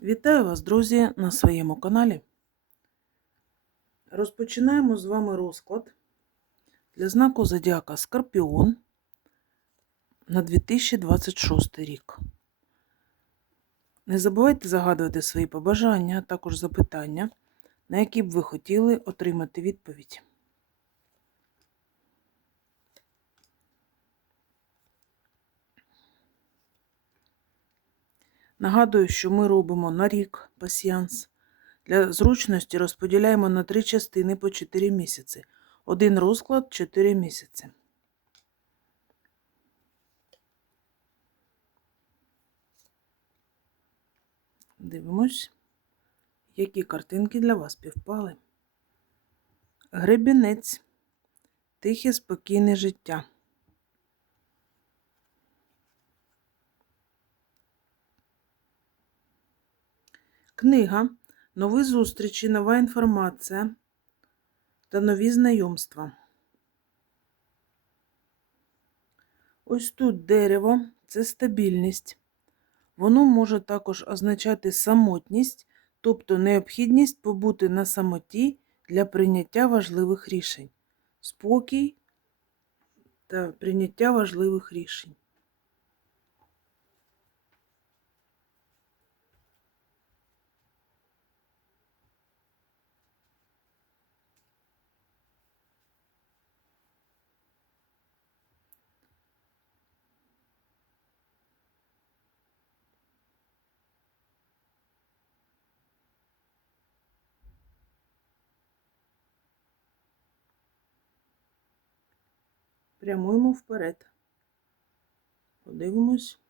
Вітаю вас, друзі, на своєму каналі. Розпочинаємо з вами розклад для знаку Зодіака Скорпіон на 2026 рік. Не забувайте загадувати свої побажання, а також запитання, на які б ви хотіли отримати відповідь. Нагадую, що ми робимо на рік пасіянс. Для зручності розподіляємо на три частини по 4 місяці. Один розклад 4 місяці. Дивимось, які картинки для вас півпали. Гребінець. Тихе, спокійне життя. Книга, нові зустрічі, нова інформація та нові знайомства. Ось тут дерево це стабільність. Воно може також означати самотність, тобто необхідність побути на самоті для прийняття важливих рішень, спокій та прийняття важливих рішень. Прямуємо вперед. Подивимось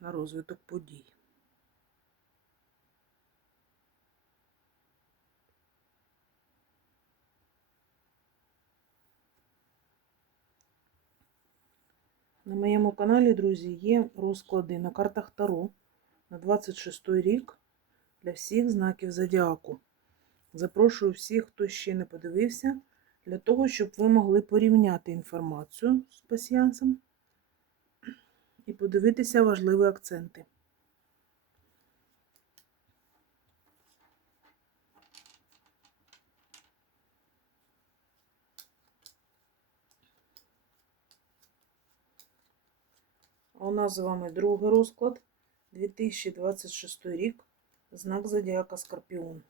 на розвиток подій. На моєму каналі, друзі, є розклади на картах Таро на 26 рік для всіх знаків зодіаку. Запрошую всіх, хто ще не подивився для того, щоб ви могли порівняти інформацію з пасіянсом і подивитися важливі акценти. У нас з вами другий розклад 2026 рік, знак Зодіака Скорпіон.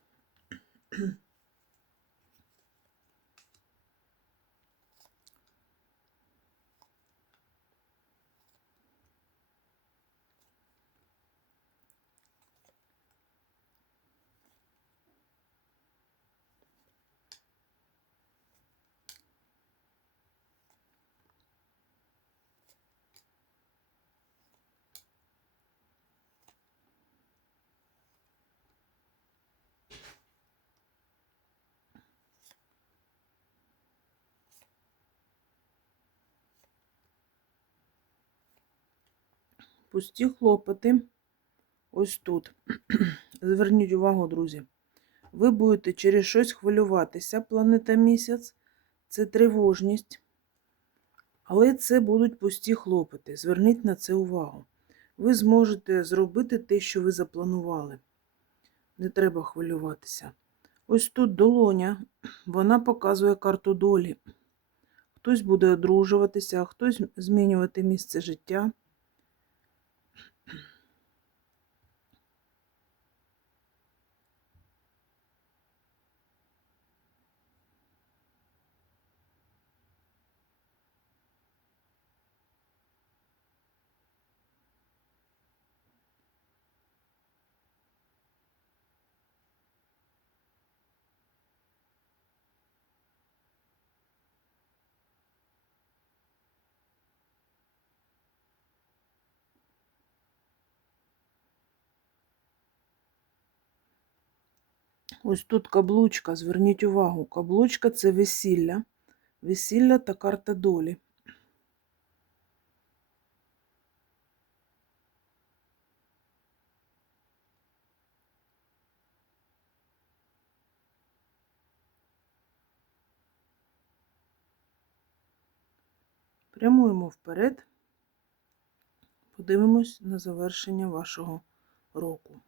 Пусті хлопоти. Ось тут. Зверніть увагу, друзі. Ви будете через щось хвилюватися, планета місяць. Це тривожність. Але це будуть пусті хлопоти. Зверніть на це увагу. Ви зможете зробити те, що ви запланували. Не треба хвилюватися. Ось тут долоня, вона показує карту долі. Хтось буде одружуватися, хтось змінювати місце життя. Ось тут каблучка, зверніть увагу, каблучка це весілля. Весілля та карта долі. Прямуємо вперед. Подивимось на завершення вашого року.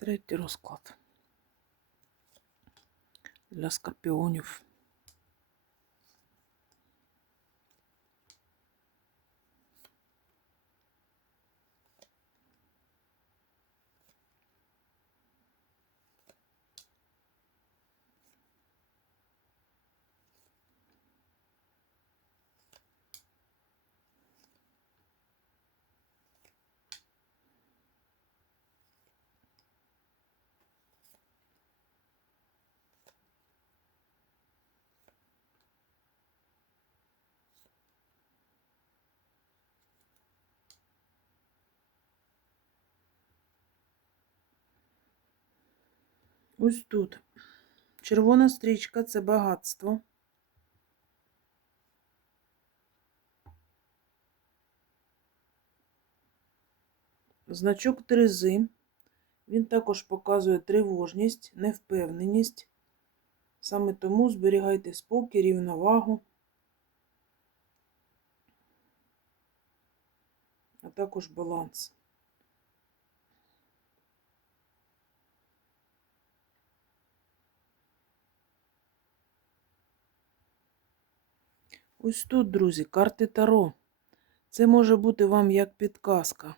Третій розклад для скорпіонів. Ось тут. Червона стрічка це багатство. Значок Терези. Він також показує тривожність, невпевненість. Саме тому зберігайте спокій, рівновагу, а також баланс. Ось тут, друзі, карти Таро. Це може бути вам як підказка.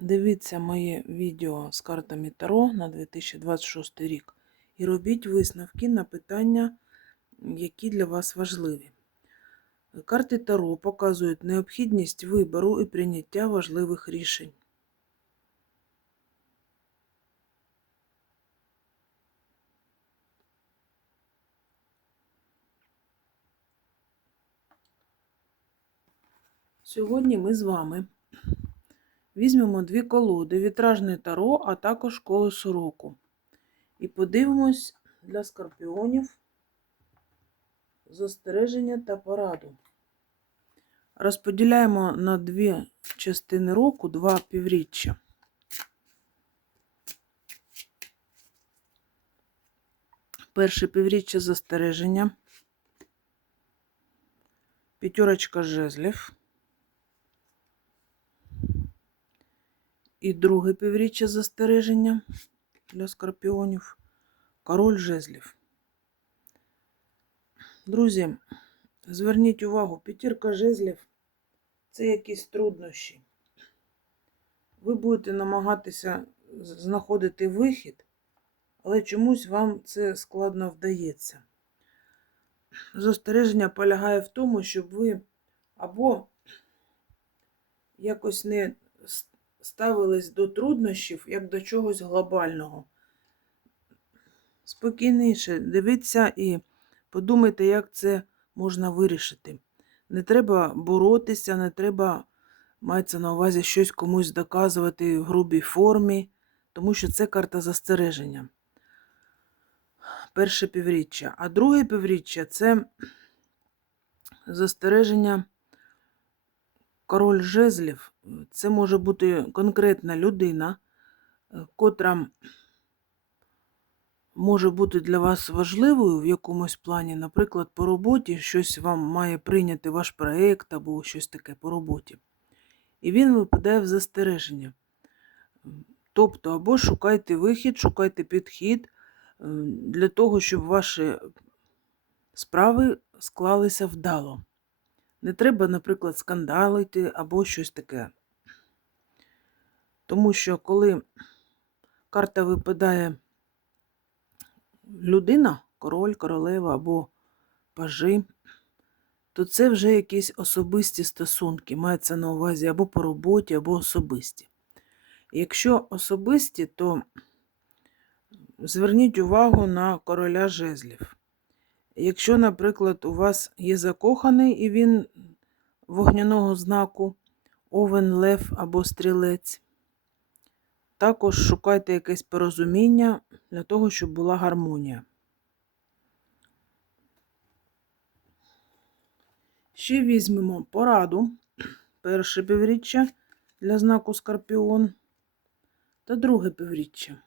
Дивіться моє відео з картами Таро на 2026 рік і робіть висновки на питання, які для вас важливі. Карти Таро показують необхідність вибору і прийняття важливих рішень. Сьогодні ми з вами візьмемо дві колоди: вітражне таро, а також колесо року. І подивимось для скорпіонів застереження та пораду. Розподіляємо на дві частини року, два півріччя. Перше півріччя застереження, п'ятерочка жезлів. І друге півріччя застереження для скорпіонів. Король жезлів. Друзі, зверніть увагу, п'ятірка жезлів це якісь труднощі. Ви будете намагатися знаходити вихід, але чомусь вам це складно вдається. Застереження полягає в тому, щоб ви або якось не ставились до труднощів як до чогось глобального. Спокійніше, дивіться і подумайте, як це можна вирішити. Не треба боротися, не треба, мається на увазі щось комусь доказувати в грубій формі, тому що це карта застереження. Перше півріччя. А друге півріччя це застереження король жезлів. Це може бути конкретна людина, е, котра може бути для вас важливою в якомусь плані, наприклад, по роботі щось вам має прийняти ваш проєкт або щось таке по роботі. І він випадає в застереження. Тобто, або шукайте вихід, шукайте підхід е, для того, щоб ваші справи склалися вдало. Не треба, наприклад, скандалити або щось таке. Тому що коли карта випадає людина, король, королева або пажи, то це вже якісь особисті стосунки, мається на увазі або по роботі, або особисті. Якщо особисті, то зверніть увагу на короля жезлів. Якщо, наприклад, у вас є закоханий і він вогняного знаку, овен, лев або стрілець, також шукайте якесь порозуміння для того, щоб була гармонія. Ще візьмемо пораду перше півріччя для знаку Скорпіон та друге півріччя.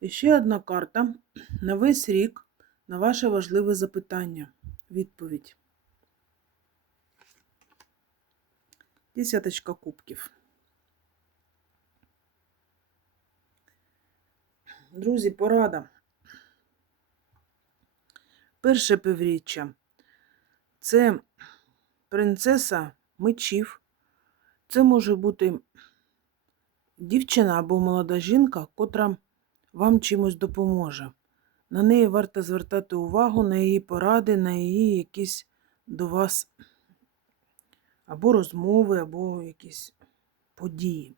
І ще одна карта на весь рік на ваше важливе запитання. Відповідь. Десяточка кубків. Друзі, порада. Перше півріччя це принцеса мечів. Це може бути дівчина або молода жінка, котра вам чимось допоможе. На неї варто звертати увагу, на її поради, на її якісь до вас або розмови, або якісь події.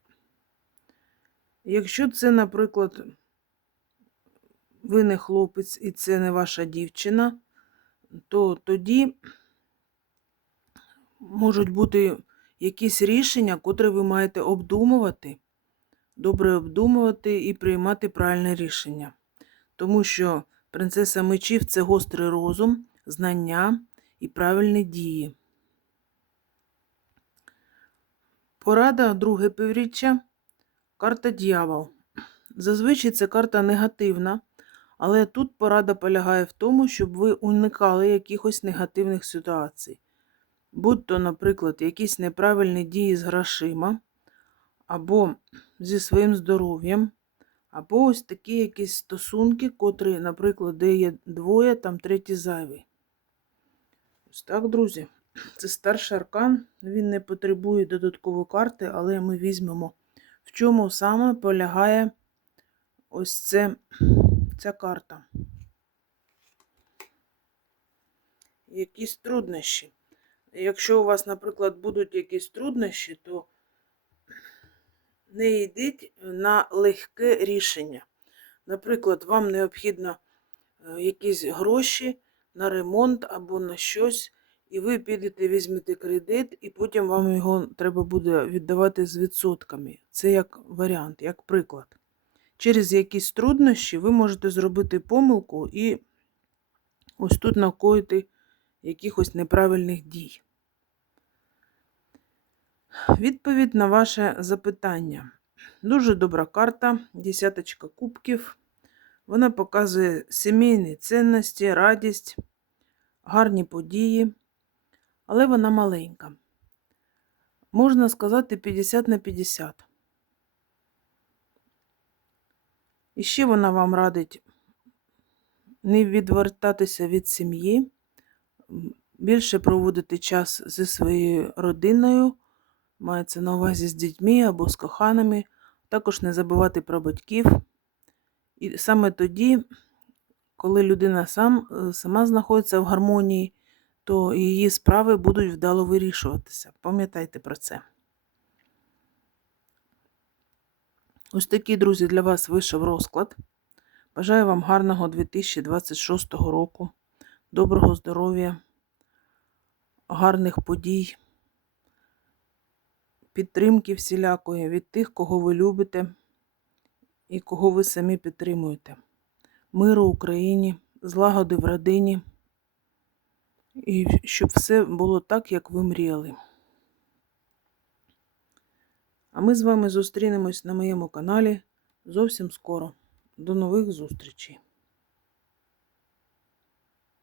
Якщо це, наприклад, ви не хлопець і це не ваша дівчина, то тоді можуть бути якісь рішення, котрі ви маєте обдумувати, добре обдумувати і приймати правильне рішення. Тому що принцеса мечів це гострий розум, знання і правильні дії. Порада друге півріччя. Карта дьявол. Зазвичай це карта негативна, але тут порада полягає в тому, щоб ви уникали якихось негативних ситуацій. Будь то, наприклад, якісь неправильні дії з грошима, або зі своїм здоров'ям, або ось такі якісь стосунки, котрі, наприклад, де є двоє, там третій зайвий. Ось так, друзі. Це старший аркан, він не потребує додаткової карти, але ми візьмемо, в чому саме полягає ось це, ця карта. Якісь труднощі. Якщо у вас, наприклад, будуть якісь труднощі, то не йдіть на легке рішення. Наприклад, вам необхідно е, якісь гроші на ремонт або на щось, і ви підете, візьмете кредит, і потім вам його треба буде віддавати з відсотками. Це як варіант, як приклад. Через якісь труднощі ви можете зробити помилку і ось тут накоїти якихось неправильних дій. Відповідь на ваше запитання. Дуже добра карта, десяточка кубків. Вона показує сімейні цінності, радість, гарні події, але вона маленька. Можна сказати 50 на 50. І ще вона вам радить не відвертатися від сім'ї, більше проводити час зі своєю родиною, мається на увазі з дітьми або з коханими, також не забувати про батьків. І саме тоді, коли людина сам, сама знаходиться в гармонії, то її справи будуть вдало вирішуватися. Пам'ятайте про це. Ось такий, друзі, для вас вийшов розклад. Бажаю вам гарного 2026 року, доброго здоров'я, гарних подій, підтримки всілякої від тих, кого ви любите і кого ви самі підтримуєте. Миру Україні, злагоди в родині, і щоб все було так, як ви мріяли. А ми з вами зустрінемось на моєму каналі зовсім скоро. До нових зустрічей!